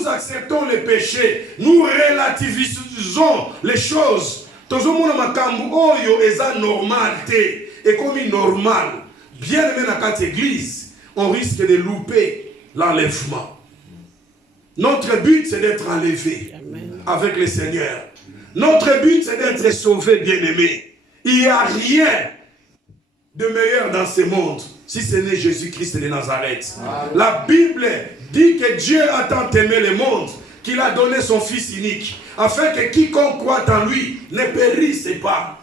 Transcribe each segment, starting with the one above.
nous acceptons les péchés, nous relativisons les choses. Tozomona makambu oyo eza normal te, et comme normal, bien aimé dans cette église, on risque de louper l'enlèvement. Notre but, c'est d'être enlevé avec le Seigneur. Notre but, c'est d'être sauvé, bien-aimé. Il n'y a rien de meilleur dans ce monde, si ce n'est Jésus-Christ de Nazareth. La Bible dit que Dieu a tant aimé le monde, qu'il a donné son Fils unique, afin que quiconque croit en lui ne périsse pas,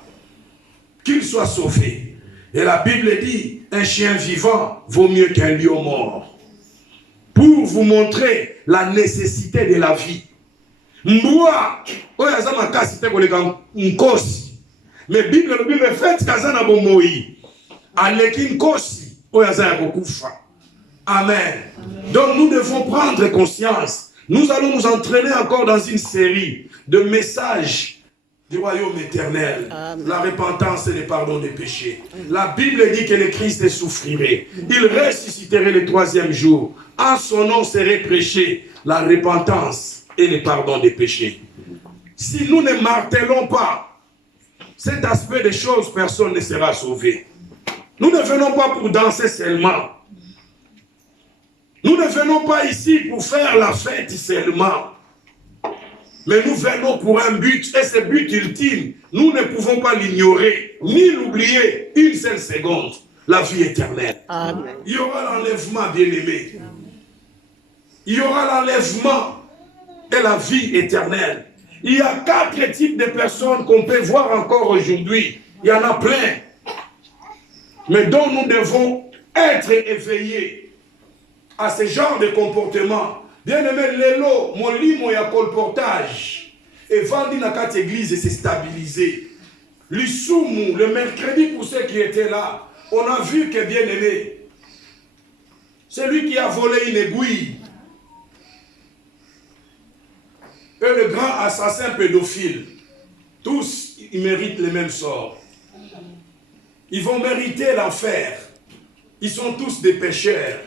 qu'il soit sauvé. Et la Bible dit, un chien vivant vaut mieux qu'un lion mort. Pour vous montrer la nécessité de la vie. Mboua, oyaza makasite koleka nkosi. Mais Bible le Bible fait kazana bomoi. Aleki nkosi, oyaza yakokufa. Amen. Donc nous devons prendre conscience. Nous allons nous entraîner encore dans une série de messages du royaume éternel. Amen. La repentance et le pardon des péchés. La Bible dit que le Christ souffrirait. Il ressusciterait le 3e jour. En son nom serait prêché la repentance et le pardon des péchés. Si nous ne martelons pas cet aspect des choses, personne ne sera sauvé. Nous ne venons pas pour danser seulement. Nous ne venons pas ici pour faire la fête seulement. Mais nous venons pour un but, et ce but ultime, nous ne pouvons pas l'ignorer, ni l'oublier une seule seconde. La vie éternelle. Amen. Il y aura l'enlèvement, bien-aimé. Il y aura l'enlèvement et la vie éternelle. Il y a 4 types de personnes qu'on peut voir encore aujourd'hui. Il y en a plein. Mais dont nous devons être éveillés à ce genre de comportement. Bien-aimé, l'élo, mon limo, il y a colportage. Et vendu dans 4 églises et c'est stabilisé. L'Issoumu, le mercredi, pour ceux qui étaient là, on a vu que bien-aimé, celui qui a volé une aiguille, et le grand assassin pédophile, tous, ils méritent le même sort. Ils vont mériter l'enfer. Ils sont tous des pécheurs.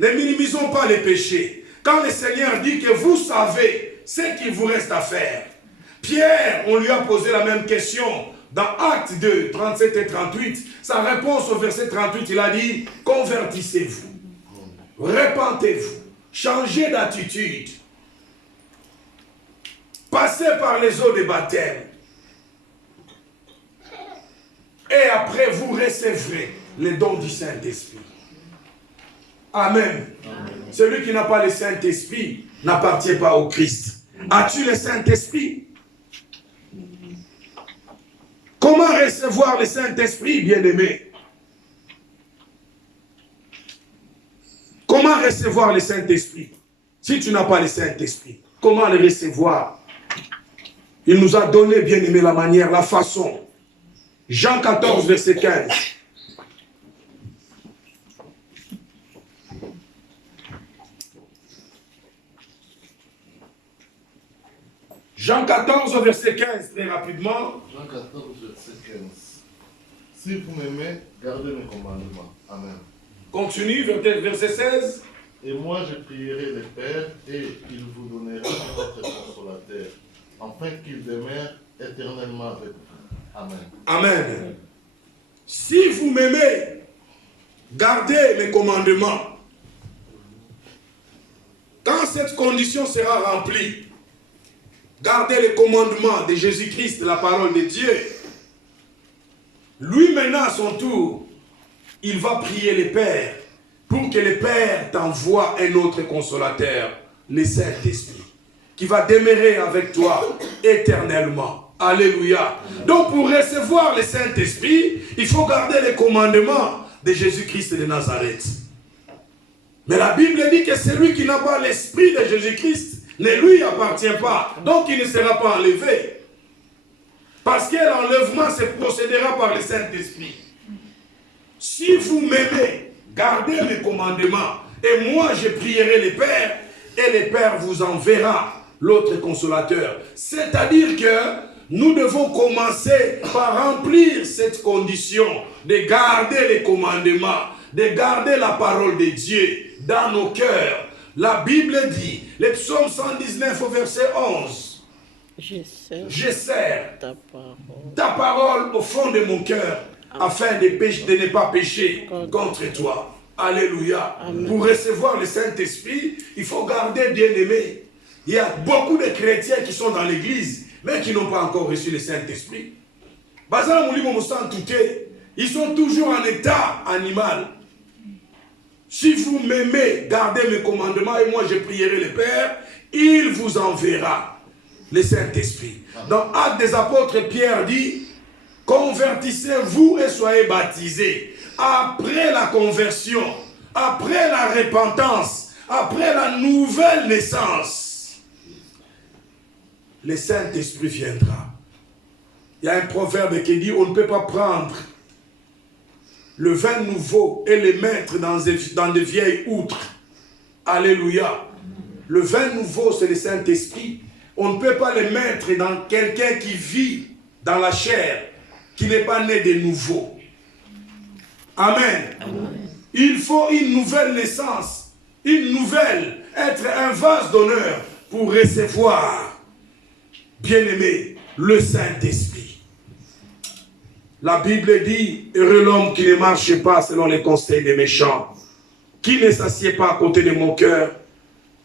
Ne minimisons pas les péchés. Quand le Seigneur dit que vous savez ce qu'il vous reste à faire. Pierre, on lui a posé la même question. Dans Actes 2, 37 et 38, sa réponse au verset 38, il a dit, convertissez-vous, repentez-vous, changez d'attitude, passez par les eaux de baptême, et après vous recevrez les dons du Saint-Esprit. Amen. Amen. Celui qui n'a pas le Saint-Esprit n'appartient pas au Christ. As-tu le Saint-Esprit? Comment recevoir le Saint-Esprit, bien-aimé? Comment recevoir le Saint-Esprit? Si tu n'as pas le Saint-Esprit, comment le recevoir? Il nous a donné, bien-aimé, la manière, la façon. Jean 14, verset 15. Jean 14, verset 15, très rapidement. Jean 14, verset 15. Si vous m'aimez, gardez mes commandements. Amen. Continue, verset 16. Et moi, je prierai le Père, et il vous donnera un autre consolateur, afin qu'il demeure éternellement avec vous. Amen. Amen. Si vous m'aimez, gardez mes commandements. Quand cette condition sera remplie, gardez les commandements de Jésus-Christ, la parole de Dieu. Lui maintenant à son tour, il va prier le Père pour que le Père t'envoie un autre consolateur, le Saint-Esprit, qui va demeurer avec toi éternellement. Alléluia. Donc pour recevoir le Saint-Esprit, il faut garder les commandements de Jésus-Christ de Nazareth. Mais la Bible dit que celui qui n'a pas l'Esprit de Jésus-Christ ne lui appartient pas. Donc il ne sera pas enlevé. Parce que l'enlèvement se procédera par le Saint-Esprit. Si vous m'aimez, gardez mes commandements. Et moi je prierai le Père, et le Père vous enverra l'autre consolateur. C'est-à-dire que nous devons commencer par remplir cette condition de garder les commandements, de garder la parole de Dieu dans nos cœurs. La Bible dit Le psaume 119 au verset 11. Je serre ta parole au fond de mon cœur afin de ne pas pécher contre toi. Alléluia. Amen. Pour recevoir le Saint-Esprit, il faut garder bien-aimé. Il y a beaucoup de chrétiens qui sont dans l'église, mais qui n'ont pas encore reçu le Saint-Esprit. Ils sont toujours en état animal. Si vous m'aimez, gardez mes commandements et moi je prierai le Père, il vous enverra le Saint-Esprit. Dans Actes des Apôtres, Pierre dit, convertissez-vous et soyez baptisés. Après la conversion, après la repentance, après la nouvelle naissance, le Saint-Esprit viendra. Il y a un proverbe qui dit, on ne peut pas prendre le vin nouveau et le mettre dans des vieilles outres. Alléluia. Le vin nouveau, c'est le Saint-Esprit. On ne peut pas le mettre dans quelqu'un qui vit dans la chair, qui n'est pas né de nouveau. Amen. Amen. Il faut une nouvelle naissance, être un vase d'honneur pour recevoir, bien-aimé, le Saint-Esprit. La Bible dit, heureux l'homme qui ne marche pas selon les conseils des méchants, qui ne s'assied pas à côté de mon cœur,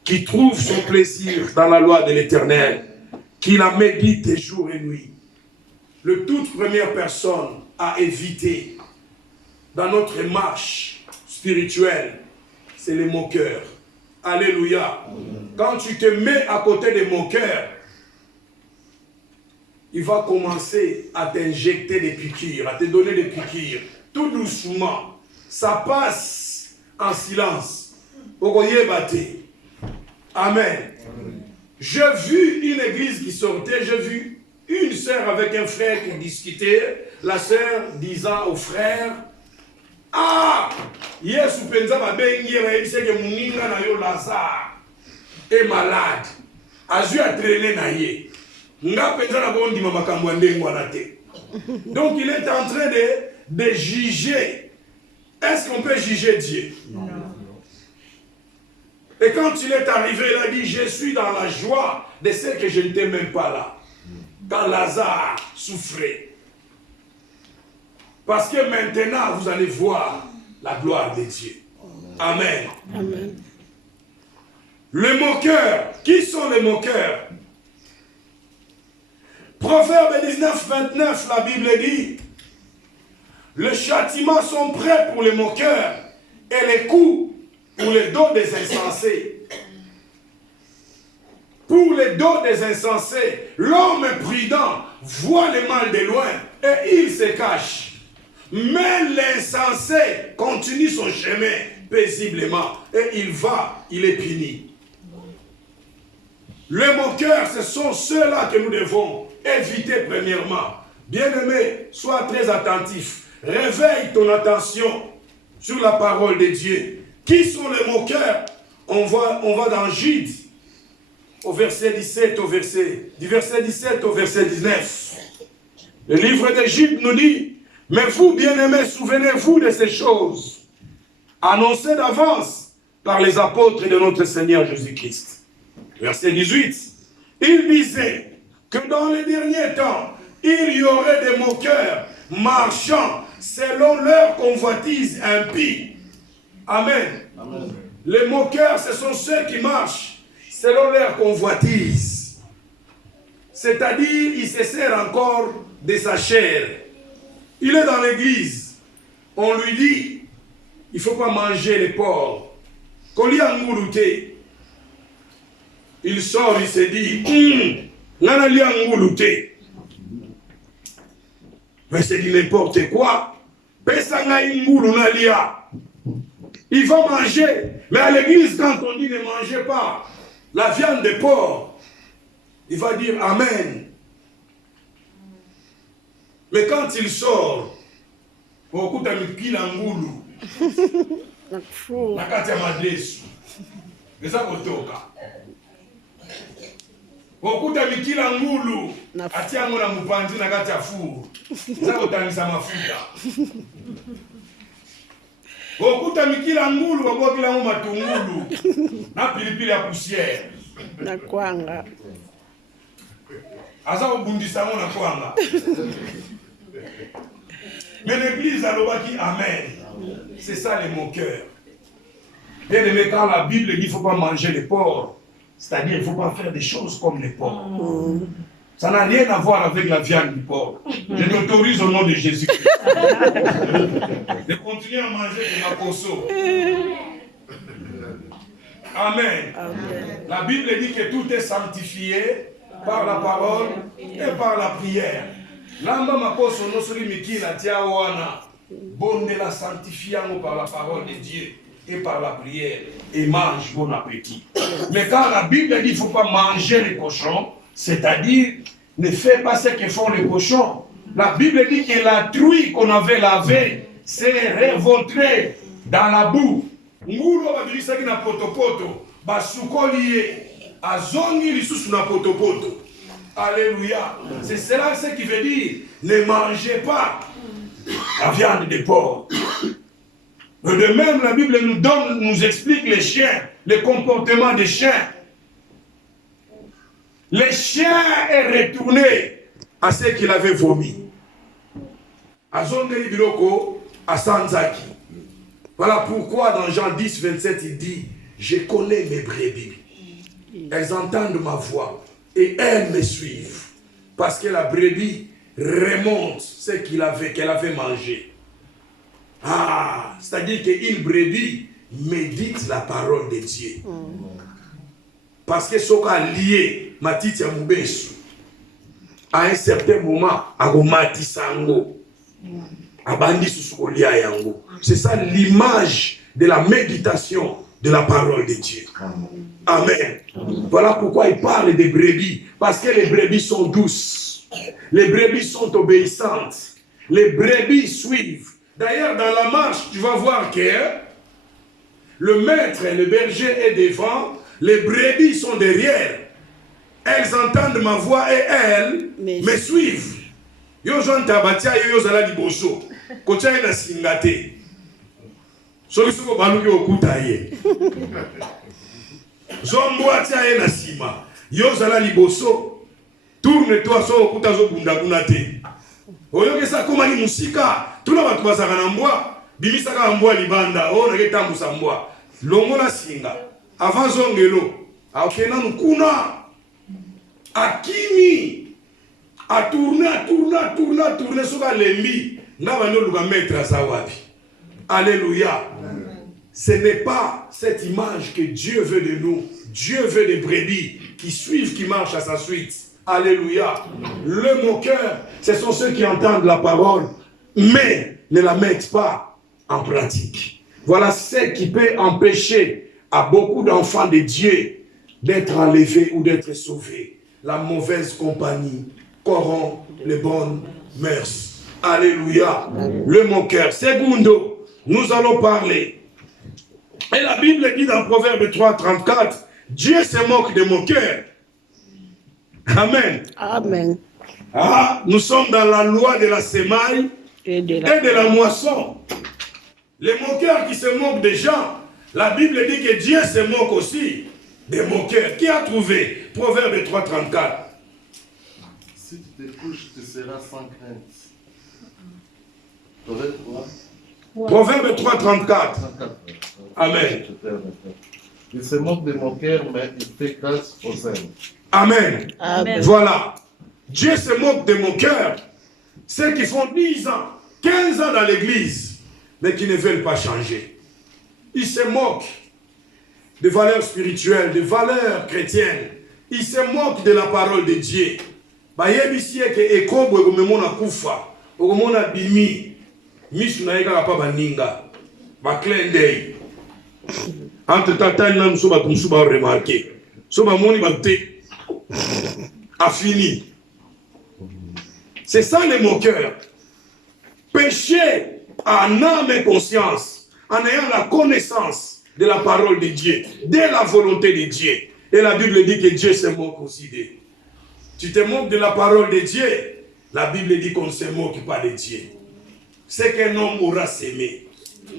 qui trouve son plaisir dans la loi de l'Éternel, qui la médite jour et nuit. Le toute première personne à éviter dans notre marche spirituelle, c'est les moqueurs. Alléluia. Quand tu te mets à côté des moqueurs, il va commencer à t'injecter des piqûres, à te donner des piqûres, tout doucement. Ça passe en silence. Amen. J'ai vu une église qui sortait, j'ai vu une sœur avec un frère qui discutait, la sœur disant au frère, ah, Yesu penza babengi que muninga na yo Lazare est malade. Azu a traîné na ye. Nga penza na bondi mama makambo ndengo na te. Donc il est en train de juger. Est-ce qu'on peut juger Dieu? Non. Et quand il est arrivé, il a dit, je suis dans la joie de ce que je n'étais même pas là. Quand Lazare souffrait. Parce que maintenant, vous allez voir la gloire de Dieu. Amen. Amen. Les moqueurs. Qui sont les moqueurs? Proverbe 19, 29, la Bible dit, les châtiments sont prêts pour les moqueurs et les coups pour les dos des insensés. Pour les dos des insensés, l'homme prudent voit le mal de loin et il se cache. Mais l'insensé continue son chemin paisiblement et il est puni. Les moqueurs, ce sont ceux-là que nous devons éviter premièrement. Bien-aimé, sois très attentif. Réveille ton attention sur la parole de Dieu. Qui sont les moqueurs? On va dans Jude, au verset 17, du verset 17 au verset 19. Le livre de Jude nous dit, mais vous, bien-aimés, souvenez-vous de ces choses, annoncées d'avance par les apôtres de notre Seigneur Jésus-Christ. Verset 18, il disait que dans les derniers temps, il y aurait des moqueurs marchant selon leur convoitise impie. Amen. Amen. Les moqueurs, ce sont ceux qui marchent selon leur convoitise. C'est-à-dire, il se sert encore de sa chair. Il est dans l'église. On lui dit, il ne faut pas manger les porcs. Il sort, il se dit, mais c'est dit n'importe quoi. Il va manger. Mais à l'église, quand on dit ne mangez pas la viande de porc, il va dire Amen. Mais quand il sort, beaucoup d'amitié l'angoulou, la katia madlesu, les akotoka. Beaucoup d'amitié l'angoulou, atiango na mupanzi na katia fou, les akotangisa mafuta. Beaucoup d'amitié l'angoulou, beaucoup d'amitié matungulu, na pilipili à poussière. Nakwanga. Aza obundisa ngo nakwanga. Mais l'église a l'obaki amen. C'est ça les moqueurs. Bien aimé, quand la Bible dit qu'il ne faut pas manger les porcs, c'est-à-dire qu'il ne faut pas faire des choses comme les porcs. Ça n'a rien à voir avec la viande du porc. Je t'autorise au nom de Jésus-Christ de continuer à manger de ma poisson. Amen. La Bible dit que tout est sanctifié par la parole et par la prière. Lamba makoso no soli mikila tia wana bonne la sanctifiant par la parole de Dieu et par la prière et mange bon appétit. Mais quand la Bible dit qu'il ne faut pas manger les cochons, c'est-à-dire ne fais pas ce que font les cochons. La Bible dit que la truie qu'on avait lavée s'est révoltée dans la boue. Ngulo babilisaki na potopoto basukoli azongi lisusu na potopoto. Alléluia. C'est cela ce qui veut dire ne mangez pas la viande de porc. Mais de même, la Bible nous explique les chiens, le comportement des chiens. Le chien est retourné à ce qu'il avait vomi. Azongeli biloko asanzaki. Voilà pourquoi dans Jean 10, 27, il dit, je connais mes brebis. Elles entendent ma voix et elles me suivent. Parce que la brebis remonte ce qu'elle avait mangé. Ah, c'est-à-dire qu'une brebis médite la parole de Dieu. Parce que ce qui est lié, matiti ya mubesu, à un certain moment, agomati sango, abandi susukolia yango. C'est ça l'image de la méditation de la parole de Dieu. Amen. Voilà pourquoi il parle des brebis. Parce que les brebis sont douces. Les brebis sont obéissantes. Les brebis suivent. D'ailleurs, dans la marche, tu vas voir que le maître, le berger est devant, les brebis sont derrière. Elles entendent ma voix et elles me suivent. Yo jonta batia yo zala liboso. Kocha ina singate. Solusuko baluki okuta ye. Zombo atia ye na sima. Yo zala liboso. Tourne-toi so okuta zo bunda kuna te. Oyoke sa koma ni musika. Tuna batu basaka na mbwa. Bimisaka mbwa libanda. O na ketambusa mbwa. Longo na singa. Avant zongelo. Akena nkuna. Akimi. A tourner, soka lembi. Nga bano luka maître asawabi. Alléluia. Ce n'est pas cette image que Dieu veut de nous. Dieu veut des brebis qui suivent, qui marchent à sa suite. Alléluia. Le moqueur, ce sont ceux qui entendent la parole, mais ne la mettent pas en pratique. Voilà ce qui peut empêcher à beaucoup d'enfants de Dieu d'être enlevés ou d'être sauvés. La mauvaise compagnie corrompt les bonnes mœurs. Alléluia. Le moqueur. Segundo, nous allons parler. Et la Bible dit dans Proverbe 3, 34, Dieu se moque des moqueurs. Amen. Amen. Ah, nous sommes dans la loi de la semaille et de la moisson. Les moqueurs qui se moquent des gens, la Bible dit que Dieu se moque aussi des moqueurs. Qui a trouvé Proverbe 3, 34? Si tu te couches, tu seras sans crainte. Proverbe 3. Proverbe 3, 34. Amen. Il se moque des moqueurs, mais il fait grâce aux hommes. Amen. Amen. Voilà. Dieu se moque des moqueurs. Ceux qui font 10 ans, 15 ans dans l'église, mais qui ne veulent pas changer. Ils se moquent des valeurs spirituelles, des valeurs chrétiennes. Ils se moquent de la parole de Dieu. Bayebisiye ke ekobwe komemona kufa, okomona bimi, misu na yeka pa baninga, ba clin d'œil. Entre tata na muso ba kumsu ba remarquer. So ba moni ba te a fini. C'est ça les moqueurs. Pécher en âme et conscience, en ayant la connaissance de la parole de Dieu, de la volonté de Dieu. Et la Bible dit que Dieu se moque aussi d'eux. Tu te moques de la parole de Dieu. La Bible dit qu'on ne se moque pas de Dieu. Ce qu'un homme aura sémé,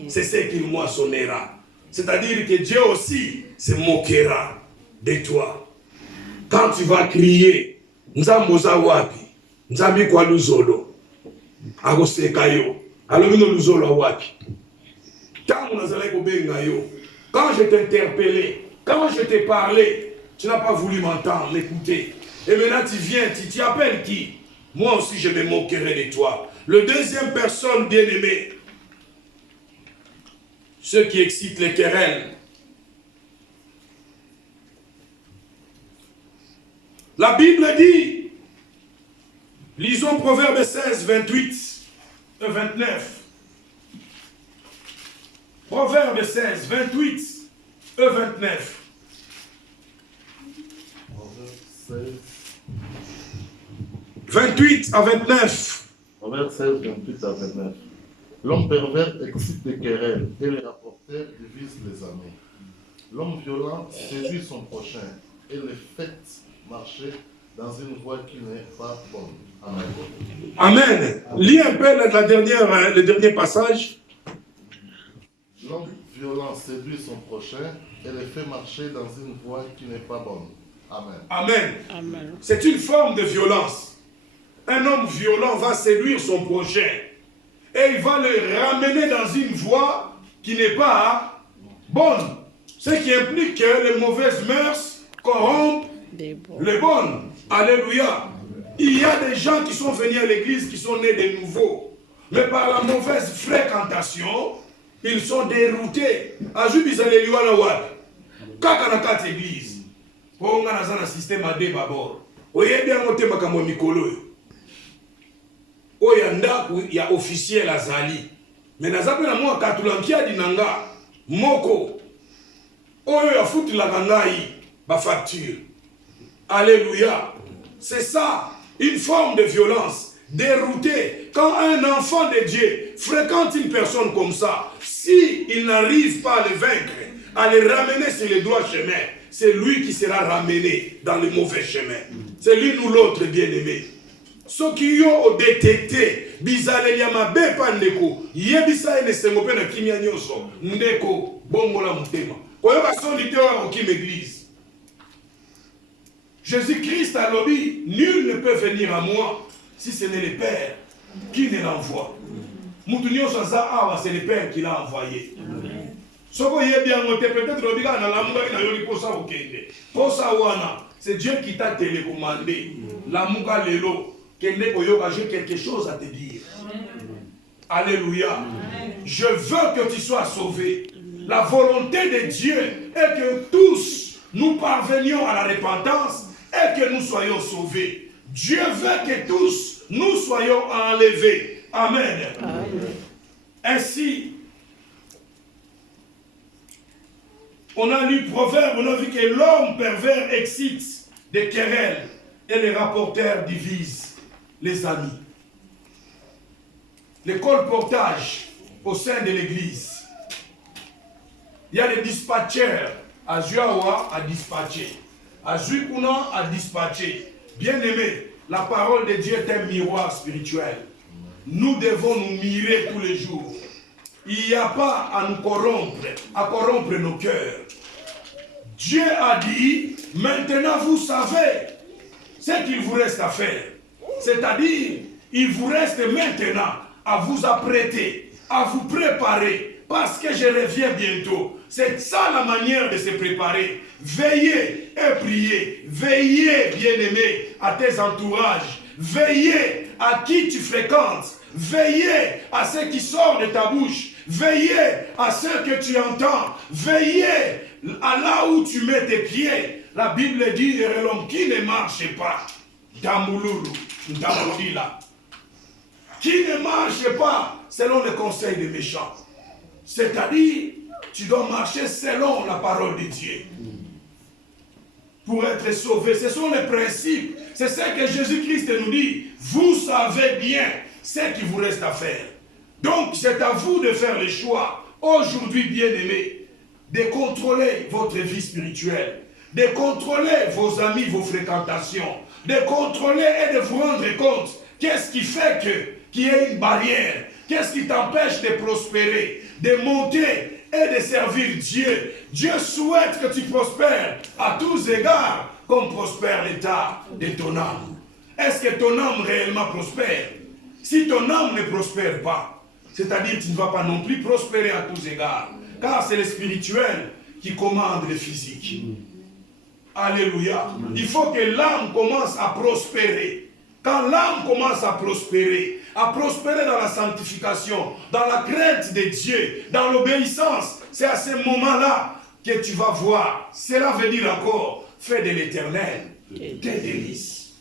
c'est ce qu'il moissonnera. C'est-à-dire que Dieu aussi se moquera de toi. Quand tu vas crier, Nzamboza wapi, Nzambi kwa luzolo, agoseka yo, alomino luzolo wapi. Quand je t'interpellais, quand je t'ai parlé, tu n'as pas voulu m'entendre, m'écouter. Et maintenant tu viens, tu appelles qui? Moi aussi je me moquerai de toi. Le deuxième personne bien-aimée, ceux qui excitent les querelles. La Bible dit, lisons Proverbe 16, 28 et 29. Proverbe 16, 28 et 29. Proverbe 16. 28 à 29. Proverbe 16, 28 à 29. L'homme pervers excite les querelles et les rapporteurs divisent les amis. L'homme violent séduit son prochain et les fait marcher dans une voie qui n'est pas bonne. Amen. Amen. Lis un peu le dernier passage. L'homme violent séduit son prochain et les fait marcher dans une voie qui n'est pas bonne. Amen. Amen. Amen. C'est une forme de violence. Un homme violent va séduire son prochain et il va le ramener dans une voie qui n'est pas bonne. Ce qui implique que les mauvaises mœurs corrompent les bonnes. Alléluia. Il y a des gens qui sont venus à l'église qui sont nés de nouveau. Mais par la mauvaise fréquentation, ils sont déroutés. Ajubizaleliwa na wapi? Kaka na kati église. Onga na zana système à débabord. Oyebi amote makambo mikolo yo. Oya ndaku ya officiel azali. Mais nazape na mwa katulankia dinanga. Moko. Oyo ya futi la gangai. Ba facture. Alléluia. C'est ça. Une forme de violence. Dérouté. Quand un enfant de Dieu fréquente une personne comme ça, si il n'arrive pas à le vaincre, à le ramener sur le droit chemin, c'est lui qui sera ramené dans le mauvais chemin. C'est l'une ou l'autre bien-aimé. Ceux qui ont détecté, bizaleli mabe pa ndeko, yebisa ene sengope na kimia nyoso, ndeko, bongola mutema. Koyoka solité au kim église. Jésus-Christ a lobby, nul ne peut venir à moi si ce n'est le Père qui ne l'envoie. Moutounio Sansa Awa, c'est le Père qui l'a envoyé. Soko yebia ngote peut-être lobiga na lamuka na yoli posa okende. Posa wana, c'est Dieu qui t'a télécommandé. Lamuka lelo, kende koyoka, j'ai quelque chose à te dire. Alléluia. Je veux que tu sois sauvé. La volonté de Dieu est que tous nous parvenions à la repentance et que nous soyons sauvés. Dieu veut que tous nous soyons enlevés. Amen. Amen. Ainsi, on a lu Proverbe, on a vu que l'homme pervers excite des querelles et les rapporteurs divisent les amis. Le colportage au sein de l'église. Il y a les dispatcheurs. À Juawa à dispatcher. À Juikuna à dispatcher. Bien-aimé, la parole de Dieu est un miroir spirituel. Nous devons nous mirer tous les jours. Il n'y a pas à nous corrompre, à corrompre nos cœurs. Dieu a dit, maintenant vous savez ce qu'il vous reste à faire. C'est-à-dire, il vous reste maintenant à vous apprêter, à vous préparer, parce que je reviens bientôt. C'est ça la manière de se préparer. Veillez et priez. Veillez, bien-aimé, à tes entourages. Veillez à qui tu fréquentes. Veillez à ce qui sort de ta bouche. Veillez à ce que tu entends. Veillez à là où tu mets tes pieds. La Bible dit, l'homme qui ne marche pas, Damouloulou, Damoudila, qui ne marche pas selon le conseil des méchants. C'est-à-dire, tu dois marcher selon la parole de Dieu. Pour être sauvé, ce sont les principes. C'est ce que Jésus-Christ nous dit. Vous savez bien ce qu'il vous reste à faire. Donc, c'est à vous de faire le choix, aujourd'hui, bien-aimés, de contrôler votre vie spirituelle, de contrôler vos amis, vos fréquentations, de contrôler et de vous rendre compte qu'est-ce qui fait qu'il y ait une barrière, qu'est-ce qui t'empêche de prospérer, de monter et de servir Dieu. Dieu souhaite que tu prospères à tous égards, comme prospère l'état de ton âme. Est-ce que ton âme réellement prospère? Si ton âme ne prospère pas, c'est-à-dire que tu ne vas pas non plus prospérer à tous égards, car c'est le spirituel qui commande le physique. Alléluia. Il faut que l'âme commence à prospérer. Quand l'âme commence à prospérer dans la sanctification, dans la crainte de Dieu, dans l'obéissance, c'est à ce moment-là que tu vas voir. Cela veut dire encore, fais de l'Éternel tes délices.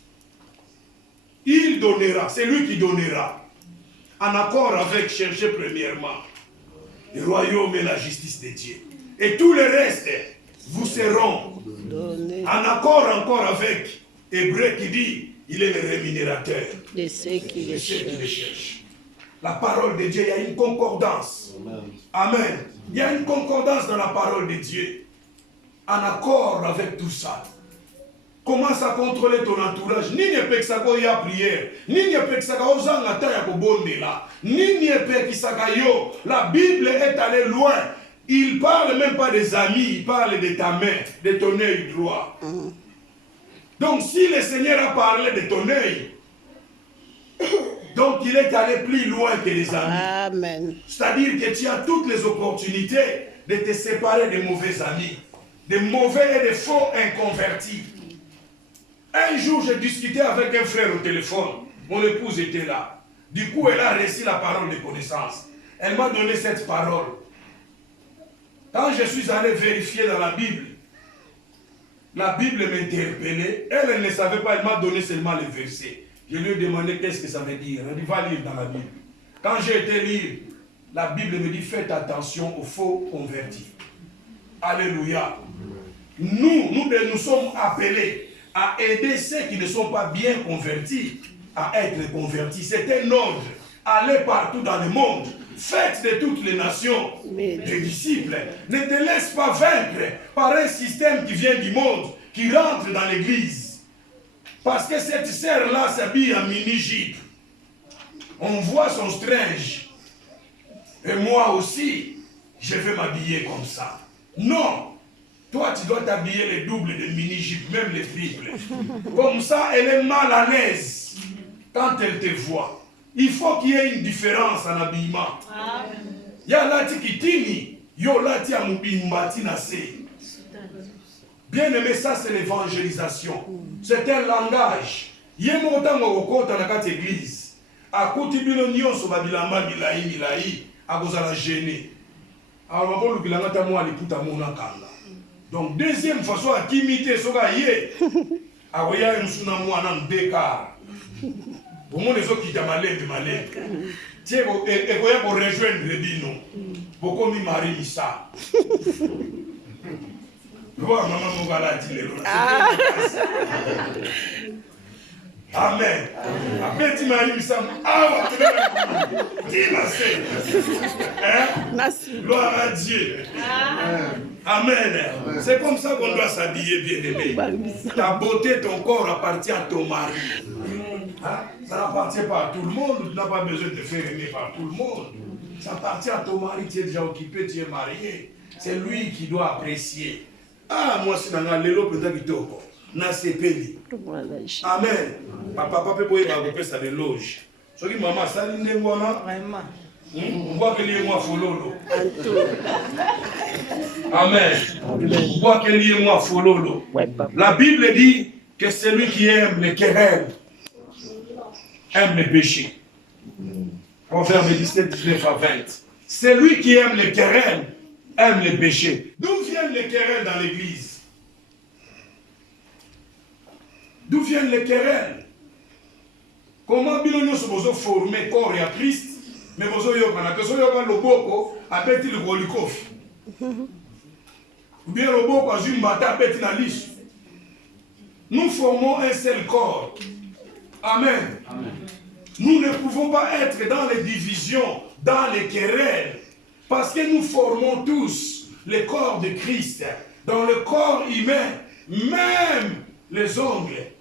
Il donnera, c'est lui qui donnera, en accord avec, chercher premièrement le royaume et la justice de Dieu. Et tout le reste vous seront en accord encore avec Hébreu qui dit, il est le rémunérateur de ceux qui de le ceux qui le cherchent. cherchent. La parole de Dieu, il y a une concordance. Amen. Il y a une concordance dans la parole de Dieu. En accord avec tout ça. Commence à contrôler ton entourage. Ni ne peut que ça y a prière. Ni ne peut que ça yo. La Bible est allée loin. Il ne parle même pas des amis. Il parle de ta main, de ton œil droit. Donc si le Seigneur a parlé de ton œil, donc il est allé plus loin que les amis. Amen. C'est-à-dire que tu as toutes les opportunités de te séparer des mauvais amis, des mauvais et des faux inconvertis. Un jour, j'ai discuté avec un frère au téléphone. Mon épouse était là. Du coup, elle a reçu la parole de connaissance. Elle m'a donné cette parole. Quand je suis allé vérifier dans la Bible m'interpellait. Elle ne savait pas, elle m'a donné seulement les versets. Je lui ai demandé qu'est-ce que ça veut dire. Elle dit, va lire dans la Bible. Quand j'ai été lire, la Bible me dit, faites attention aux faux convertis. Alléluia. Nous sommes appelés à aider ceux qui ne sont pas bien convertis à être convertis. C'est un ordre. Allez partout dans le monde. Faites de toutes les nations des disciples. Ne te laisse pas vaincre par un système qui vient du monde, qui rentre dans l'église. Parce que cette sœur-là s'habille en mini-jupe. On voit son strange. Et moi aussi, je vais m'habiller comme ça. Non. Toi, tu dois t'habiller les doubles de mini-jupe, même les triples. Comme ça, elle est mal à l'aise quand elle te voit. Il faut qu'il y ait une différence en habillement. Il y a lati kitini, yo lati amubimbati nase. Bien aimé, ça c'est l'évangélisation. C'est un langage. Yemota mokota na kati église. Akuti bino nyonso babilamba milai, akozala gêné. Alors bon bilanga ta moi liputa mona kanga. Donc deuxième façon à imiter soka ye. Akoya msuna mwana mbeka. Pour moi, les autres qui t'ont malé. Tiens, et pour rejoindre le bino. Beaucoup mi mari mi ça. Voir maman mon gala dit le. Amen. Après tu mari mi ça. Ah, dis la c'est. Gloire à Dieu. Amen. C'est comme ça qu'on doit s'habiller, bien aimé. Ta beauté, ton corps appartient à ton mari. Hein? Ça n'appartient pas à tout le monde, tu n'as pas besoin de te faire aimer par tout le monde. Ça appartient à ton mari, tu es déjà occupé, tu es marié. C'est lui qui doit apprécier. Ah, moi, si dans l'élo, peut-être qu'il toko. Na sepeli. Amen. Papa peut pas ça de loge. Ce qui maman, ça n'est pas vraiment. On voit que lui et moi fololo. Amen. On voit que lui et moi fololo. La Bible dit que celui qui aime les querelles aime les péchés. Proverbe 17, 19 à 20. Celui qui aime les querelles aime les péchés. D'où viennent les querelles dans l'église? D'où viennent les querelles? Comment nous sommes formés corps et à Christ? Mais vous avez le boko à petit le golikov. Ou bien le boko à une bataille à petit la liste. Nous formons un seul corps. Amen. Amen. Nous ne pouvons pas être dans les divisions, dans les querelles, parce que nous formons tous le corps de Christ. Dans le corps humain, même les ongles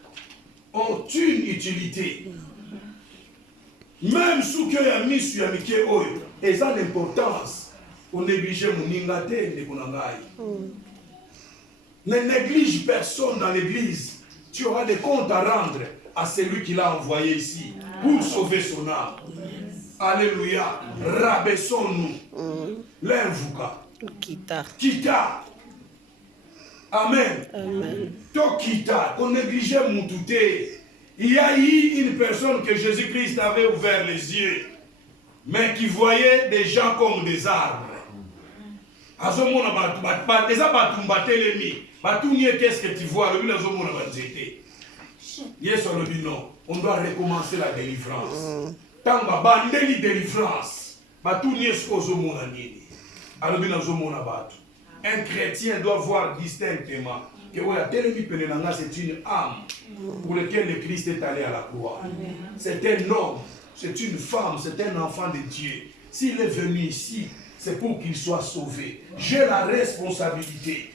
ont une utilité. Même si tu as mis sur Amike Oyo, et ça l'importance, on néglige mon ingate de Konangai. Ne néglige personne dans l'église. Tu auras des comptes à rendre à celui qui l'a envoyé ici pour sauver son âme. Alléluia. Rabaissons-nous. L'invuka. Kita. Amen. Amen. Tokita. On négligeait Moutouté. Il y a eu une personne que Jésus-Christ avait ouvert les yeux, mais qui voyait des gens comme des arbres. Qu'est-ce que tu vois? Non. On doit recommencer la délivrance. Tant que tu as délivrance, un chrétien doit voir distinctement que c'est une âme pour laquelle le Christ est allé à la croix. C'est un homme, c'est une femme, c'est un enfant de Dieu. S'il est venu ici, c'est pour qu'il soit sauvé. J'ai la responsabilité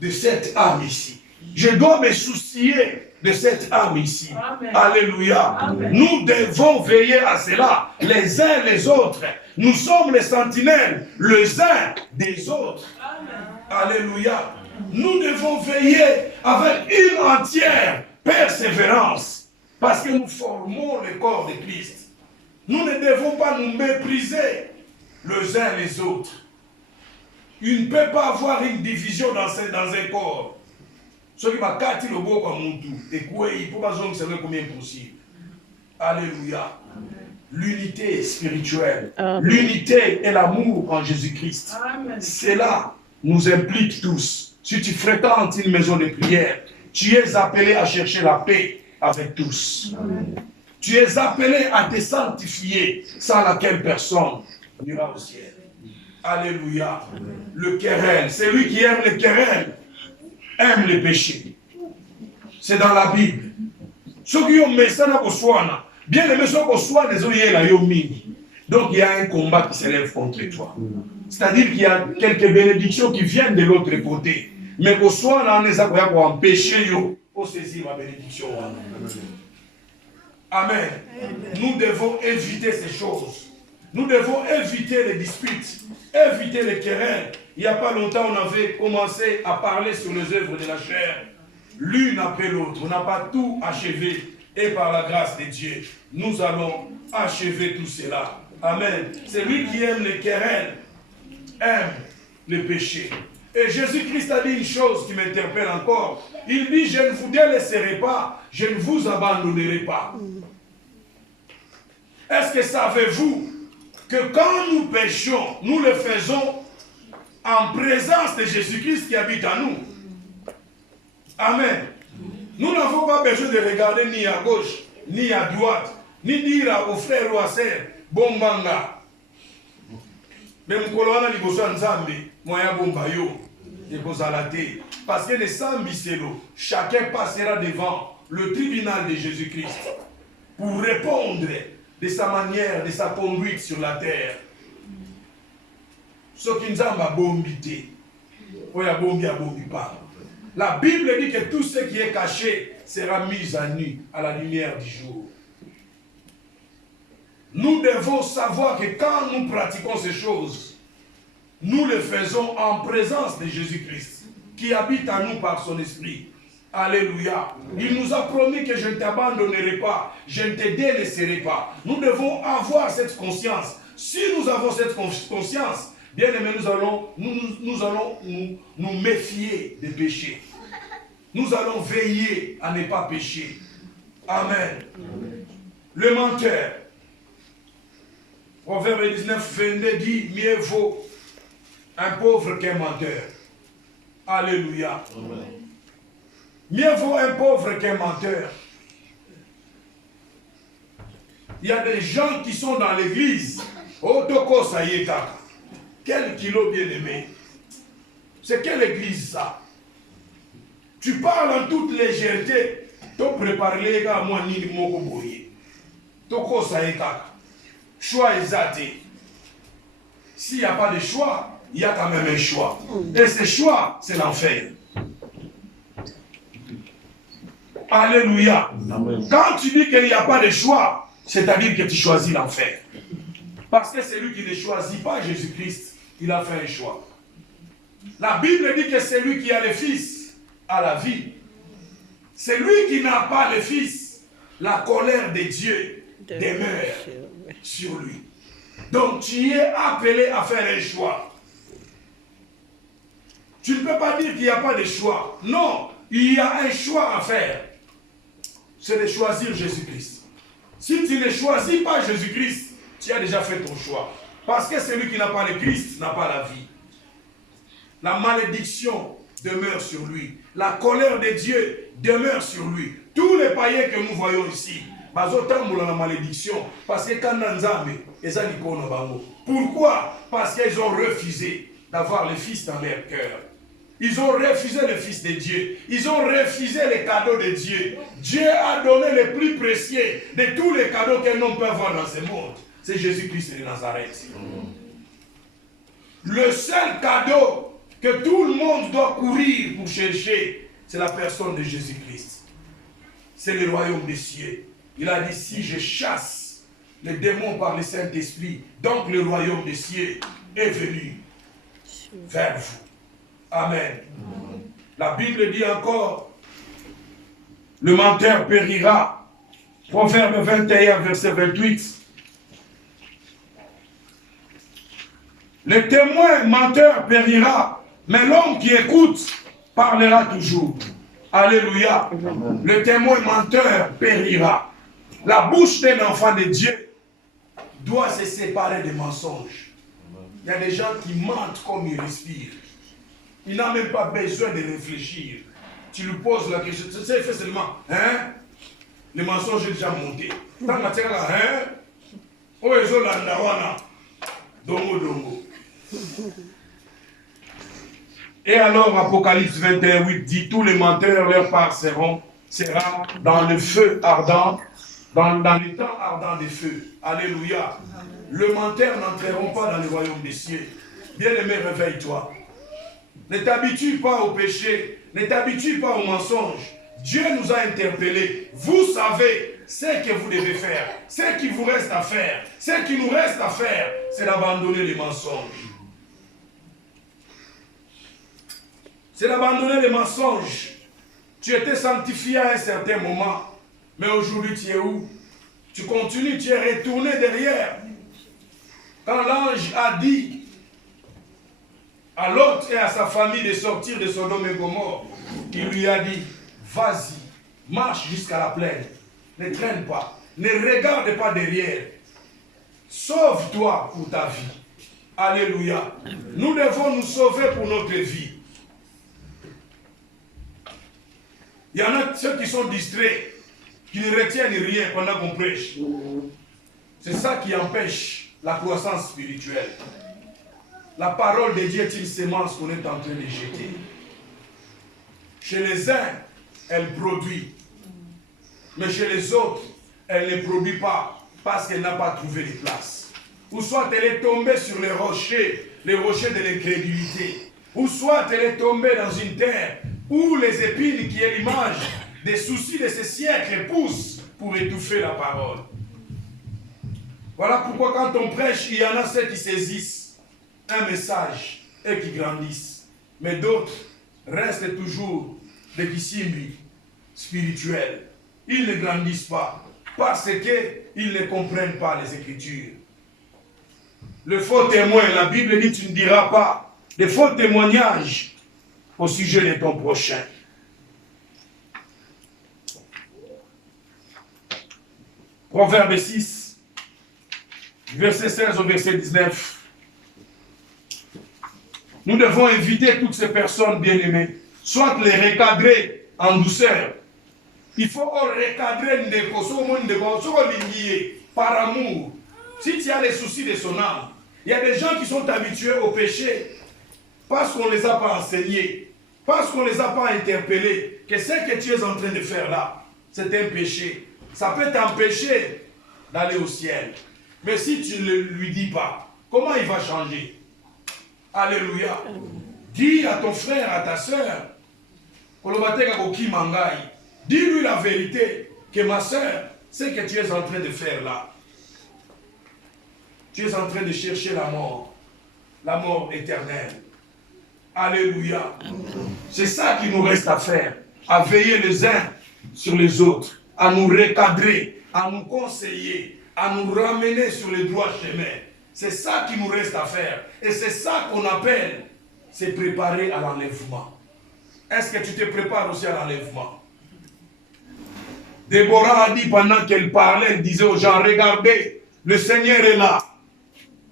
de cette âme ici. Je dois me soucier de cette âme ici. Amen. Alléluia. Amen. Nous devons veiller à cela, les uns les autres. Nous sommes les sentinelles, les uns des autres. Amen. Alléluia. Nous devons veiller avec une entière persévérance, parce que nous formons le corps de Christ. Nous ne devons pas nous mépriser les uns les autres. Il ne peut pas avoir une division dans un corps. Ce qui va casser le beau comme un tout. Et quoi, il ne faut pas que ça soit combien possible. Alléluia. L'unité spirituelle. L'unité et l'amour en Jésus-Christ. Cela nous implique tous. Si tu fréquentes une maison de prière, tu es appelé à chercher la paix avec tous. Amen. Tu es appelé à te sanctifier, sans laquelle personne n'ira au ciel. Alléluia. Amen. Le querelle, celui qui aime le querelle, aime le péché. C'est dans la Bible. Ceux qui ont mis ça dans le soin, bien aimé ceux qui ont soin des oeillets. Donc il y a un combat qui s'élève contre toi. C'est-à-dire qu'il y a quelques bénédictions qui viennent de l'autre côté. Mais au soir, on est pour empêcher de saisir ma bénédiction. Amen. Nous devons éviter ces choses. Nous devons éviter les disputes, éviter les querelles. Il n'y a pas longtemps, on avait commencé à parler sur les œuvres de la chair, l'une après l'autre. On n'a pas tout achevé. Et par la grâce de Dieu, nous allons achever tout cela. Amen. Celui qui aime les querelles aime le péché. Et Jésus-Christ a dit une chose qui m'interpelle encore. Il dit, je ne vous délaisserai pas, je ne vous abandonnerai pas. Est-ce que savez-vous que quand nous péchons, nous le faisons en présence de Jésus-Christ qui habite en nous? Amen. Nous n'avons pas besoin de regarder ni à gauche, ni à droite, ni dire aux frères ou à sœurs, bombanga. Même Koloana liboso nzambe, moya bomba yo, ekozalate. Parce que les sambiselo, chacun passera devant le tribunal de Jésus-Christ pour répondre de sa manière, de sa conduite sur la terre. Ce qui nzamba bombité, oya bombi a bombi pas. La Bible dit que tout ce qui est caché sera mis à nu à la lumière du jour. Nous devons savoir que quand nous pratiquons ces choses, nous le faisons en présence de Jésus-Christ, qui habite en nous par son esprit. Alléluia. Il nous a promis que je ne t'abandonnerai pas, je ne te délaisserai pas. Nous devons avoir cette conscience. Si nous avons cette conscience, bien aimé, nous allons nous méfier des péchés. Nous allons veiller à ne pas pécher. Amen. Amen. Le menteur. Proverbe 19, 22 dit, mieux vaut un pauvre qu'un menteur. Alléluia. Amen. Mieux vaut un pauvre qu'un menteur. Il y a des gens qui sont dans l'église. Oh, toko ça y est, kaka. Quel kilo bien aimé. C'est quelle église ça? Tu parles en toute légèreté. Tu prépares les gars à moi ni moko boye. Toko ça y est, kaka. Choix exact. S'il n'y a pas de choix, il y a quand même un choix. Et ce choix, c'est l'enfer. Alléluia. Amen. Quand tu dis qu'il n'y a pas de choix, c'est-à-dire que tu choisis l'enfer. Parce que c'est lui qui ne choisit pas Jésus-Christ. Il a fait un choix. La Bible dit que c'est lui qui a le Fils a la vie. C'est lui qui n'a pas le Fils. La colère de Dieu demeure sur lui. Donc tu es appelé à faire un choix. Tu ne peux pas dire qu'il n'y a pas de choix. Non, il y a un choix à faire. C'est de choisir Jésus-Christ. Si tu ne choisis pas Jésus-Christ, tu as déjà fait ton choix. Parce que celui qui n'a pas le Christ n'a pas la vie. La malédiction demeure sur lui. La colère de Dieu demeure sur lui. Tous les païens que nous voyons ici, la malédiction, parce que quand pourquoi? Parce qu'ils ont refusé d'avoir le Fils dans leur cœur. Ils ont refusé le Fils de Dieu. Ils ont refusé les cadeaux de Dieu. Dieu a donné le plus précieux de tous les cadeaux qu'un homme peut avoir dans ce monde. C'est Jésus-Christ de Nazareth. Le seul cadeau que tout le monde doit courir pour chercher, c'est la personne de Jésus-Christ. C'est le royaume des cieux. Il a dit, si je chasse les démons par le Saint-Esprit, donc le royaume des cieux est venu vers vous. Amen. La Bible dit encore, le menteur périra. Proverbe 21, verset 28. Le témoin menteur périra, mais l'homme qui écoute parlera toujours. Alléluia. Amen. Le témoin menteur périra. La bouche d'un enfant de Dieu doit se séparer des mensonges. Il y a des gens qui mentent comme ils respirent. Il n'a même pas besoin de réfléchir. Tu lui poses la question, tu sais, il fait seulement, hein? Le mensonge est déjà monté. Tant que tu as hein? Oh, ils ont la dongo dongo. Et alors, Apocalypse 21, 8 dit, tous les menteurs, leur part sera dans le feu ardent, dans le temps ardent des feux. Alléluia. Le menteur n'entreront pas dans le royaume des cieux. Bien-aimé, réveille-toi. Ne t'habitue pas au péché, ne t'habitue pas au mensonge. Dieu nous a interpellés. Vous savez ce que vous devez faire, ce qui vous reste à faire. Ce qui nous reste à faire, c'est d'abandonner les mensonges. C'est d'abandonner les mensonges. Tu étais sanctifié à un certain moment, mais aujourd'hui tu es où? Tu continues, tu es retourné derrière. Quand l'ange a dit à Lot et à sa famille de sortir de Sodome et Gomorrhe, il lui a dit, vas-y, marche jusqu'à la plaine, ne traîne pas, ne regarde pas derrière, sauve-toi pour ta vie. Alléluia. Nous devons nous sauver pour notre vie. Il y en a ceux qui sont distraits, qui ne retiennent rien pendant qu'on prêche. C'est ça qui empêche la croissance spirituelle. La parole de Dieu est une sémence qu'on est en train de jeter. Chez les uns, elle produit. Mais chez les autres, elle ne produit pas parce qu'elle n'a pas trouvé de place. Ou soit elle est tombée sur les rochers de l'incrédulité. Ou soit elle est tombée dans une terre où les épines qui est l'image des soucis de ces siècles poussent pour étouffer la parole. Voilà pourquoi quand on prêche, il y en a ceux qui saisissent un message et qui grandissent. Mais d'autres restent toujours des kissimbi spirituels. Ils ne grandissent pas parce qu'ils ne comprennent pas les Écritures. Le faux témoin, la Bible dit, tu ne diras pas des faux témoignages au sujet de ton prochain. Proverbe 6, verset 16 au verset 19. Nous devons éviter toutes ces personnes bien-aimées, soit les recadrer en douceur. Il faut recadrer par amour. Si tu as les soucis de son âme, il y a des gens qui sont habitués au péché parce qu'on ne les a pas enseignés, parce qu'on ne les a pas interpellés, que ce que tu es en train de faire là, c'est un péché. Ça peut t'empêcher d'aller au ciel. Mais si tu ne lui dis pas, comment il va changer? Alléluia. Dis à ton frère, à ta soeur, dis-lui la vérité, que ma soeur, ce que tu es en train de faire là, tu es en train de chercher la mort éternelle. Alléluia. C'est ça qu'il nous reste à faire. À veiller les uns sur les autres. À nous recadrer. À nous conseiller. À nous ramener sur le droit chemin. C'est ça qu'il nous reste à faire. Et c'est ça qu'on appelle se préparer à l'enlèvement. Est-ce que tu te prépares aussi à l'enlèvement? Déborah a dit pendant qu'elle parlait, elle disait aux gens, regardez, le Seigneur est là.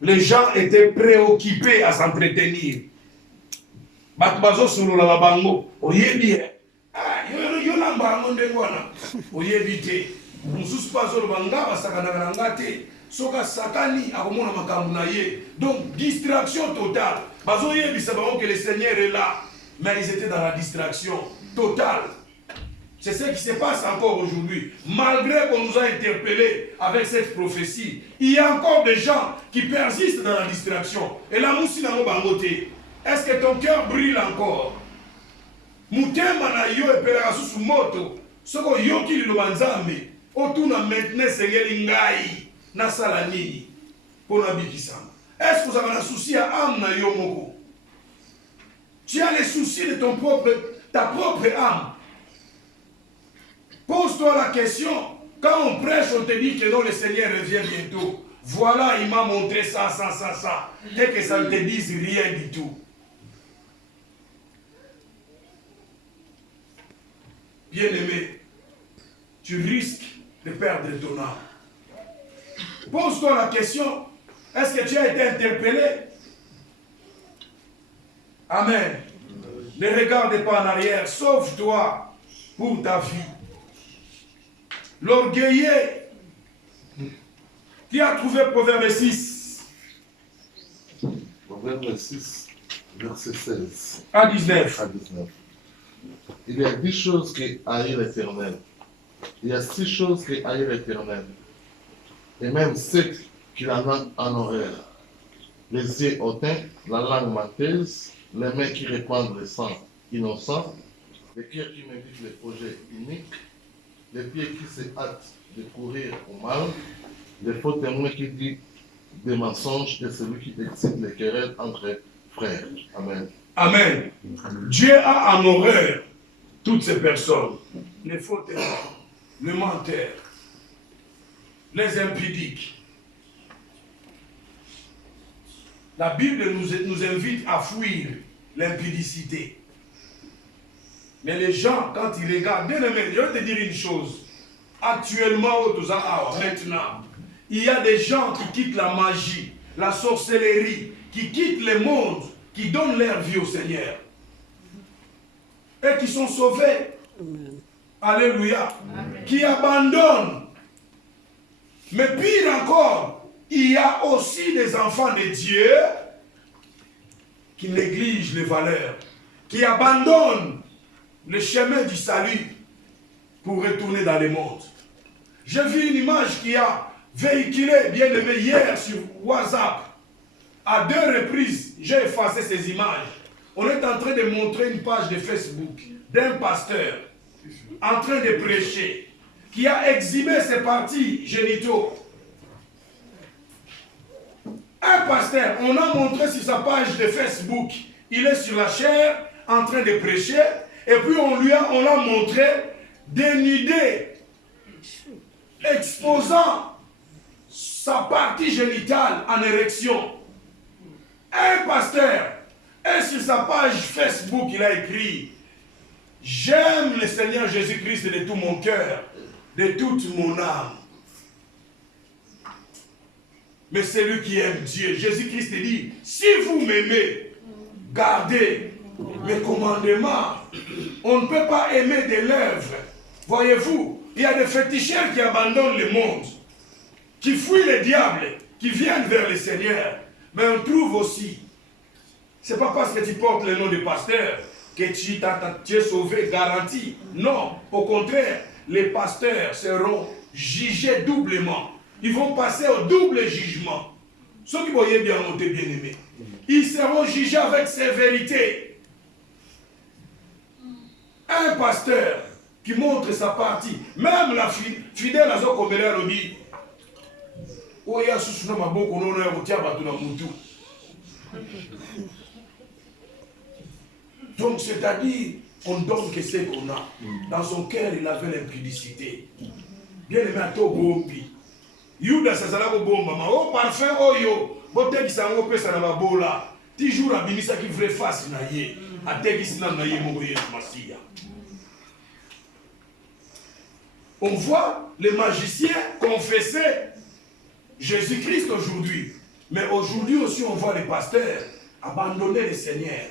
Les gens étaient préoccupés à s'entretenir. Batbazo solo la bango, oyebi yo la bango ndengwana, oyebi te. Mususu pazo lo banga basakana ngate, soka sakani akomona makambu na ye. Donc distraction totale. Bazo yebi sabango que le Seigneur est là, mais ils étaient dans la distraction totale. C'est ce qui se passe encore aujourd'hui. Malgré qu'on nous a interpellés avec cette prophétie, il y a encore des gens qui persistent dans la distraction. Et la moussi n'a pas bangoté. Est-ce que ton cœur brille encore? Mutema na yo epelaka susu moto. Soko yoki lilo banzambe. Otuna maintenant sengeli ngai na sala nini pona bikisama. Est-ce que vous avez un souci à âme na yo moko? Tu as les soucis de ta propre âme. Pose-toi la question. Quand on prêche, on te dit que non, le Seigneur revient bientôt. Voilà, il m'a montré ça. Et que ça ne te dise rien du tout. Bien-aimé, tu risques de perdre ton âme. Pose-toi la question. Est-ce que tu as été interpellé? Amen. Ne regarde pas en arrière. Sauve-toi pour ta vie. L'orgueilleux qui a trouvé Proverbe 6. Proverbe 6, verset 16 à 19. Il y a 10 choses qui haïssent l'Éternel. Il y a 6 choses qui haïssent l'Éternel. Et même 7 qui la langue en horreur. Les yeux hautains, la langue menteuse, les mains qui répandent le sang innocent, les cœurs qui méditent les projets uniques, les pieds qui se hâtent de courir au mal, les faux témoins qui disent des mensonges et celui qui excite les querelles entre frères. Amen. Amen. Dieu a en horreur toutes ces personnes, les faux témoins, les menteurs, les impudiques. La Bible nous invite à fuir l'impudicité. Mais les gens, quand ils regardent, bien aimé, je vais te dire une chose. Actuellement, maintenant, il y a des gens qui quittent la magie, la sorcellerie, qui quittent le monde, qui donnent leur vie au Seigneur. Et qui sont sauvés. Amen. Alléluia. Amen. Qui abandonnent. Mais pire encore, il y a aussi des enfants de Dieu qui négligent les valeurs, qui abandonnent le chemin du salut pour retourner dans le monde. J'ai vu une image qui a véhiculé, bien aimé, hier sur WhatsApp. À 2 reprises, j'ai effacé ces images. On est en train de montrer une page de Facebook d'un pasteur en train de prêcher qui a exhibé ses parties génitaux. Un pasteur, on a montré sur sa page de Facebook, il est sur la chair en train de prêcher. Et puis on l'a montré dénudé, exposant sa partie génitale en érection. Un pasteur, et sur sa page Facebook, il a écrit « J'aime le Seigneur Jésus-Christ de tout mon cœur, de toute mon âme. » Mais celui qui aime Dieu, Jésus-Christ dit « Si vous m'aimez, gardez mes commandements. » On ne peut pas aimer des lèvres. Voyez-vous, il y a des féticheurs qui abandonnent le monde, qui fuient le diable, qui viennent vers le Seigneur. Mais on trouve aussi, c'est pas parce que tu portes le nom de pasteur que tu es sauvé, garanti. Non, au contraire, les pasteurs seront jugés doublement. Ils vont passer au double jugement. Ceux qui voyaient bien monter bien aimés, ils seront jugés avec sévérité. Un pasteur qui montre sa partie, même la fidèle à Zokomele dit Oya susuna maboko nono ya kutia batu na mutu. Donc, c'est-à-dire, on donne que ce qu'on a. Dans son cœur, il avait l'impudicité. Bien aimé à toi, Bombi. Yuda, ça sera au bon maman. Oh, parfait, oh yo. Bote qui s'en va ça n'a pas là. Toujours à Binissa qui vraie face na ye. A te qui s'en na ye mogoye masia. On voit les magiciens confesser Jésus-Christ aujourd'hui. Mais aujourd'hui aussi, on voit les pasteurs abandonner le Seigneur.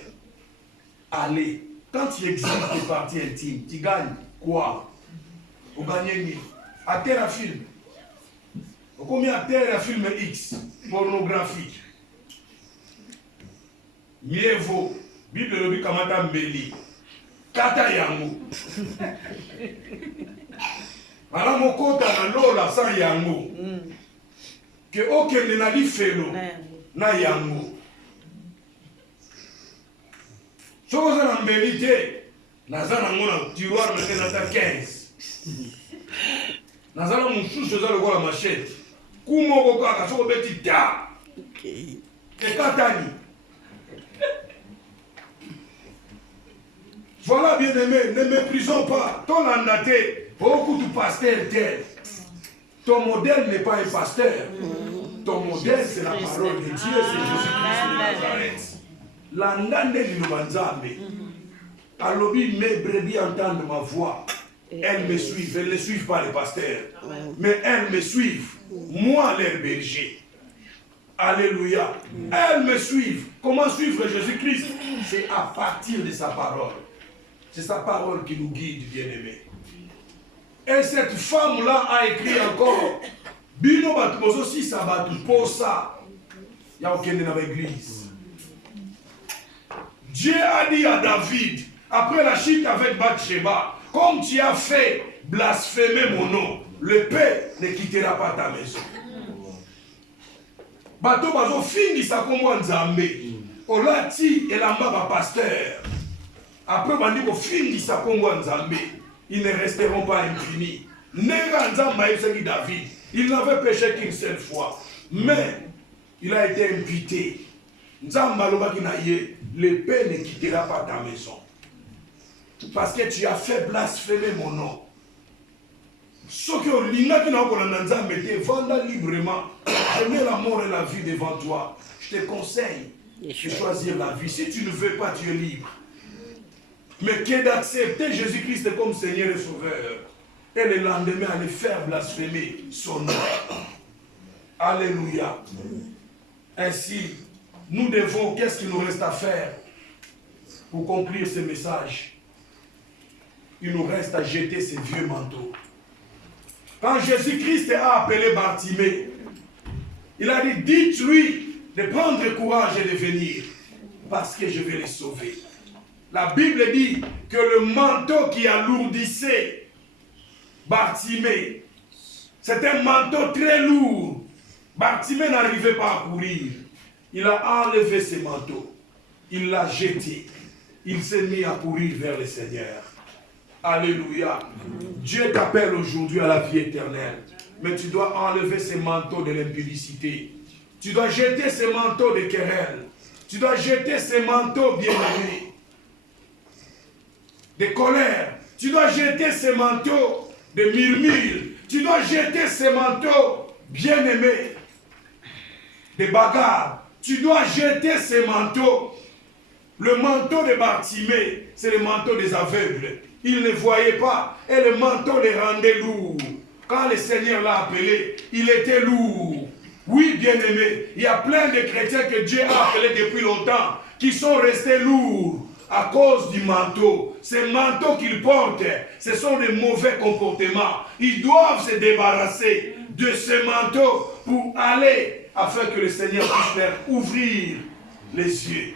Allez, quand tu exiges tes parties intimes, tu gagnes quoi? Tu gagnes à terre à film. Combien à terre à film X pornographique? Mieux vaut, Bible le dit kamata mbeli, kata yango. Ala mokota na lola sans yango. Que aucun n'a dit félo na yango. Chose en vérité, nazana mona tiroir na nata 15. Nazala mususu za lokola machette. Kumoko kaka soko beti ta. OK. Ekatani. Voilà, bien aimé, ne méprisons pas. Ton landaté, beaucoup de pasteurs tel. Ton modèle n'est pas un pasteur. Ton modèle, c'est la parole de Dieu, c'est Jésus-Christ de Nazareth. L'andande du Nomanzambe. Alobi, mes brebis entendent ma voix. Elles me suivent. Elles ne suivent pas les pasteurs. Mais elles me suivent. Moi, leur berger. Alléluia. Elles me suivent. Comment suivre Jésus-Christ? C'est à partir de sa parole. C'est sa parole qui nous guide, bien-aimés. Et cette femme-là a écrit encore, Bino Batmozo si ça va pour ça. Il n'y a aucun dans l'église. Dieu a dit à David, après la chute avec Bathsheba, comme tu as fait blasphémer mon nom, le Père ne quittera pas ta maison. Bato bazo fini sa kombo nzambe. Olati elamba ba pasteur. Après bandi ko fini sa kombo nzambe. Ils ne resteront pas infinis. Nega nzamba yebsaki David, il n'avait péché qu'une seule fois, mais il a été imputé. Nzamba lobaki na ye, le Père ne quittera pas ta maison. Parce que tu as fait blasphémer mon nom. Ce que l'ingaki na okolanda nzambe te vanda librement. Je mets la mort et la vie devant toi. Je te conseille de choisir la vie. Si tu ne veux pas, tu es libre. Mais que d'accepter Jésus-Christ comme Seigneur et Sauveur. Et le lendemain, aller faire blasphémer son nom. Alléluia. Ainsi, nous devons, qu'est-ce qu'il nous reste à faire pour conclure ce message? Il nous reste à jeter ces vieux manteaux. Quand Jésus-Christ a appelé Bartimée, il a dit, dites-lui de prendre courage et de venir, parce que je vais les sauver. La Bible dit que le manteau qui alourdissait Bartimée, c'était un manteau très lourd. Bartimée n'arrivait pas à courir. Il a enlevé ce manteau. Il l'a jeté. Il s'est mis à courir vers le Seigneur. Alléluia. Dieu t'appelle aujourd'hui à la vie éternelle. Mais tu dois enlever ce manteau de l'impudicité. Tu dois jeter ce manteau de querelle. Tu dois jeter ce manteau bien-aimé de colère. Tu dois jeter ce manteau de murmure. Tu dois jeter ce manteau bien-aimé de bagarre. Tu dois jeter ce manteau. Le manteau de Bartimée, c'est le manteau des aveugles. Il ne voyait pas et le manteau les rendait lourd. Quand le Seigneur l'a appelé, il était lourd. Oui, bien-aimé, il y a plein de chrétiens que Dieu a appelés depuis longtemps qui sont restés lourds à cause du manteau. Ces manteaux qu'ils portent, ce sont des mauvais comportements. Ils doivent se débarrasser de ce manteau pour aller afin que le Seigneur puisse leur ouvrir les yeux.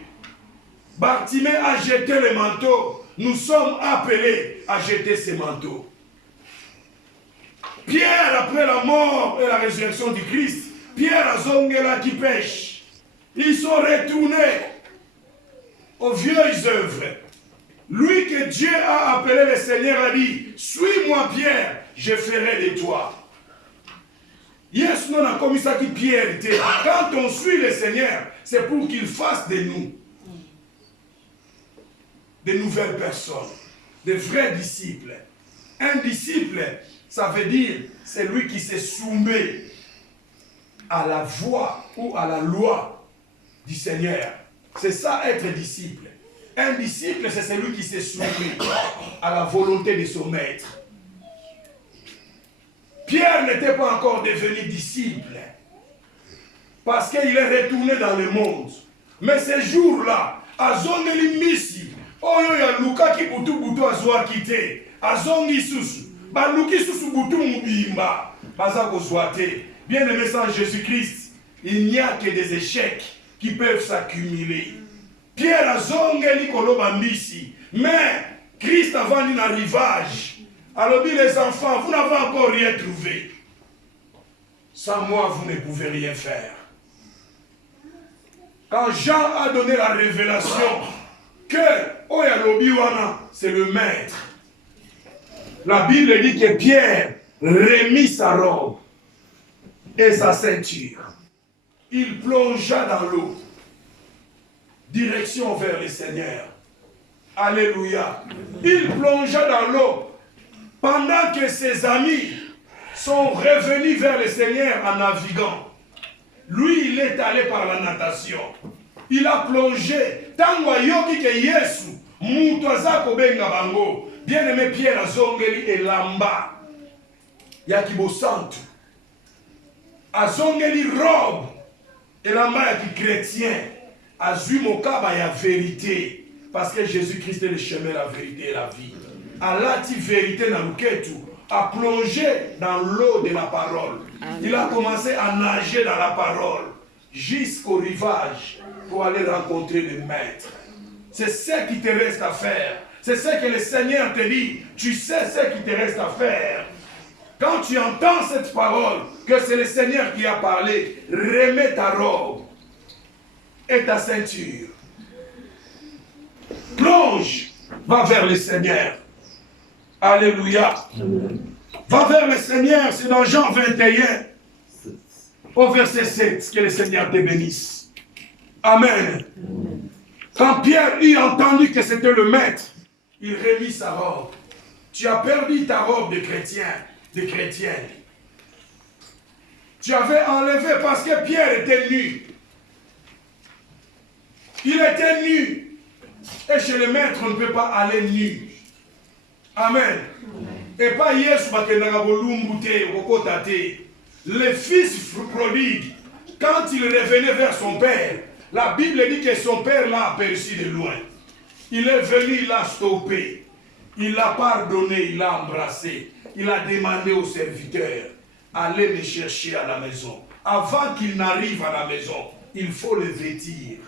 Bartimée a jeté le manteau. Nous sommes appelés à jeter ces manteaux. Pierre, après la mort et la résurrection du Christ, Pierre a Zongela qui pêche. Ils sont retournés aux vieilles œuvres. Lui que Dieu a appelé le Seigneur a dit, suis-moi Pierre, je ferai de toi. Yes, non a commis ça qui Pierre était. Quand on suit le Seigneur, c'est pour qu'il fasse de nous. de nouvelles personnes, de vrais disciples. Un disciple, ça veut dire, c'est lui qui se soumet à la voix ou à la loi du Seigneur. C'est ça être disciple. Un disciple, c'est celui qui se soumet à la volonté de son maître. Pierre n'était pas encore devenu disciple parce qu'il est retourné dans le monde. Mais ce jour-là, azongeli misi, oyo ya luka ki butu butu azwa kite, azongi susu, baluki susu butu mubimba, baza kozwate. Bien aimé sans Jésus-Christ, il n'y a que des échecs qui peuvent s'accumuler. Pierre azongeli koloba misi, mais Christ avant un arrivage. Alors dit les enfants, vous n'avez encore rien trouvé. Sans moi, vous ne pouvez rien faire. Quand Jean a donné la révélation que Oyalobiwana, c'est le maître, la Bible dit que Pierre remit sa robe et sa ceinture. Il plongea dans l'eau, direction vers le Seigneur. Alléluia. Il plongea dans l'eau. Pendant que ses amis sont revenus vers le Seigneur en naviguant, lui, il est allé par la natation. Il a plongé. Tango yoki ke Yesu, mutu azako benga bango. Bien-aimé Pierre azongeli elamba. Yaki bosantu. Azongeli robe. Elamba yaki chrétien. Azui mokaba ya vérité. Parce que Jésus-Christ est le chemin, la vérité et la vie. Allah dit vérité dans le ketu, a plongé dans l'eau de la parole. Il a commencé à nager dans la parole jusqu'au rivage pour aller rencontrer le maître. C'est ce qui te reste à faire. C'est ce que le Seigneur te dit. Tu sais ce qui te reste à faire. Quand tu entends cette parole, que c'est le Seigneur qui a parlé, remets ta robe et ta ceinture. Plonge, va vers le Seigneur. Alléluia. Va vers le Seigneur, c'est dans Jean 21, au verset 7, que le Seigneur te bénisse. Amen. Quand Pierre eut entendu que c'était le maître, il remit sa robe. Tu as perdu ta robe de chrétien, de chrétienne. Tu avais enlevé parce que Pierre était nu. Il était nu. Et chez le maître, on ne peut pas aller nu. Amen. Et pas Yesu bakendaka bolumbute okotate. Le fils prodigue, quand il revenait vers son père, la Bible dit que son père l'a aperçu de loin. Il est venu, il l'a stoppé. Il l'a pardonné, il l'a embrassé. Il a demandé au serviteur, allez me chercher à la maison. Avant qu'il n'arrive à la maison, il faut le vêtir.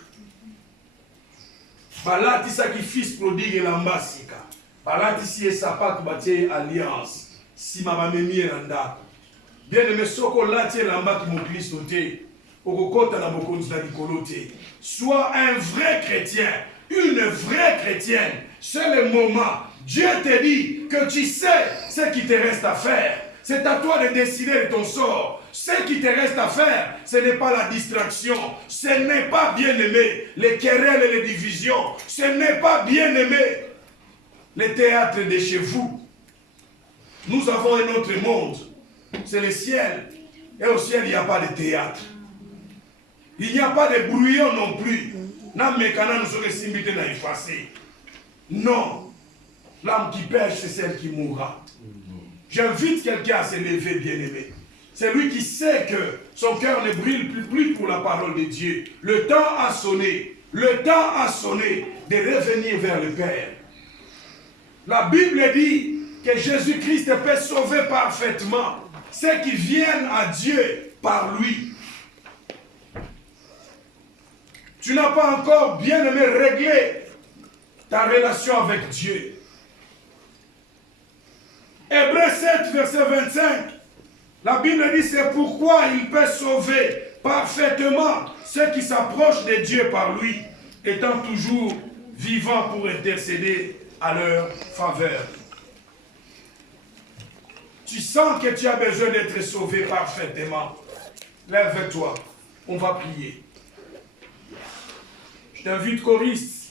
Balati saki fils prodigue l'ambasika. Balati si sapat batie alliance. Si mama memi randa. Bien aimé soko lati lambaki mon Christ te. Okokota na bokonzi na likolote. Sois un vrai chrétien, une vraie chrétienne. C'est le moment. Dieu te dit que tu sais ce qui te reste à faire. C'est à toi de décider de ton sort. Ce qui te reste à faire, ce n'est pas la distraction. Ce n'est pas bien aimé les querelles et les divisions. Ce n'est pas bien aimé les théâtres de chez vous. Nous avons un autre monde. C'est le ciel. Et au ciel, il n'y a pas de théâtre. Il n'y a pas de brouillon non plus. Non. L'âme qui pêche, c'est celle qui mourra. J'invite quelqu'un à se lever, bien-aimé. C'est lui qui sait que son cœur ne brille plus pour la parole de Dieu. Le temps a sonné. Le temps a sonné de revenir vers le Père. La Bible dit que Jésus-Christ peut sauver parfaitement ceux qui viennent à Dieu par lui. Tu n'as pas encore, bien-aimé, réglé ta relation avec Dieu. Hébreux 7, verset 25, la Bible dit c'est pourquoi il peut sauver parfaitement ceux qui s'approchent de Dieu par lui, étant toujours vivants pour intercéder à leur faveur. Tu sens que tu as besoin d'être sauvé parfaitement. Lève-toi, on va prier. Je t'invite, choriste,